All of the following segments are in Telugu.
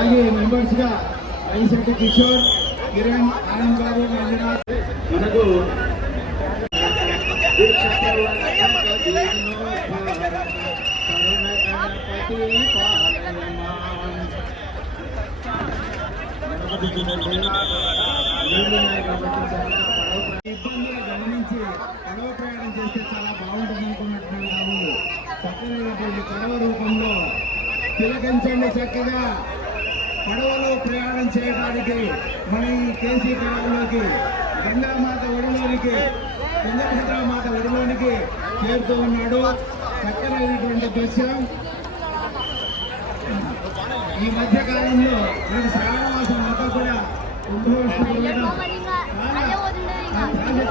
అలాగే మెంబర్స్ గా ఐశెట్టి కిషోర్, కిరణ్, ఆనంద్ బాబు, మంజునాథ్ మనకు ఇబ్బందులు గమనించి పడవ ప్రయాణం చేస్తే చాలా బాగుంటుంది అనుకున్నట్టున్నాము. చక్కనైనటువంటి పడవ రూపంలో తిలకించండి. చక్కగా పడవలో ప్రయాణం చేయడానికి మన ఈ కేసీ కాలంలోకి గంగామాత ఒడిలోనికి తుంగభద్రామాత ఒడిలోనికి చేరుతూ ఉన్నాడు. చక్కనైనటువంటి దృశ్యం. ఈ మధ్య కాలంలో మనకి శ్రావణమాసం అంతా కూడా కుంభవృష్టి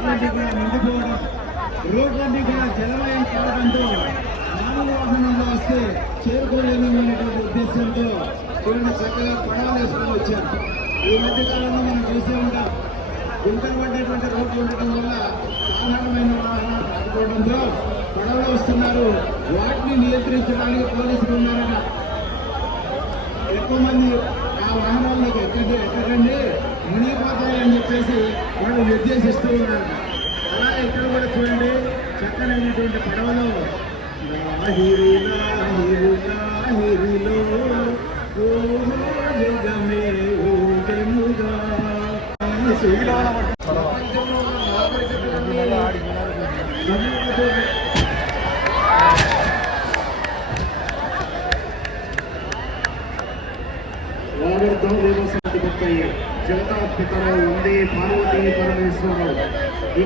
ప్రాజెక్టులన్నీ కూడా నిండిపోవడం, రోడ్లన్నీ కూడా జలమయం కావడంతో మామూలు వాహనంలో వస్తే చేరుకోలేమనేటువంటి ఉద్దేశంతో చూడండి చక్కగా పడవలు వేసుకొని వచ్చారు. ఈ మధ్య కాలంలో మనం చూసే ఉంటాం, గుంటలు పడ్డటువంటి రోడ్లు ఉండటం వల్ల సాధారణమైన వాహనాలు రాకపోవడంతో పడవలు వస్తున్నారు. వాటిని నియంత్రించడానికి పోలీసులు ఉన్నారట. ఎక్కువ మంది ఆ వాహనాల్లోకి ఎక్కడండి మునిగిపోతాయని చెప్పేసి వాళ్ళు నిర్దేశిస్తూ ఉన్నారు. అలా ఇక్కడ కూడా చూడండి చక్కనైనటువంటి పడవలో జగతా పితరో వందే పార్వతీ పరమేశ్వరరావు.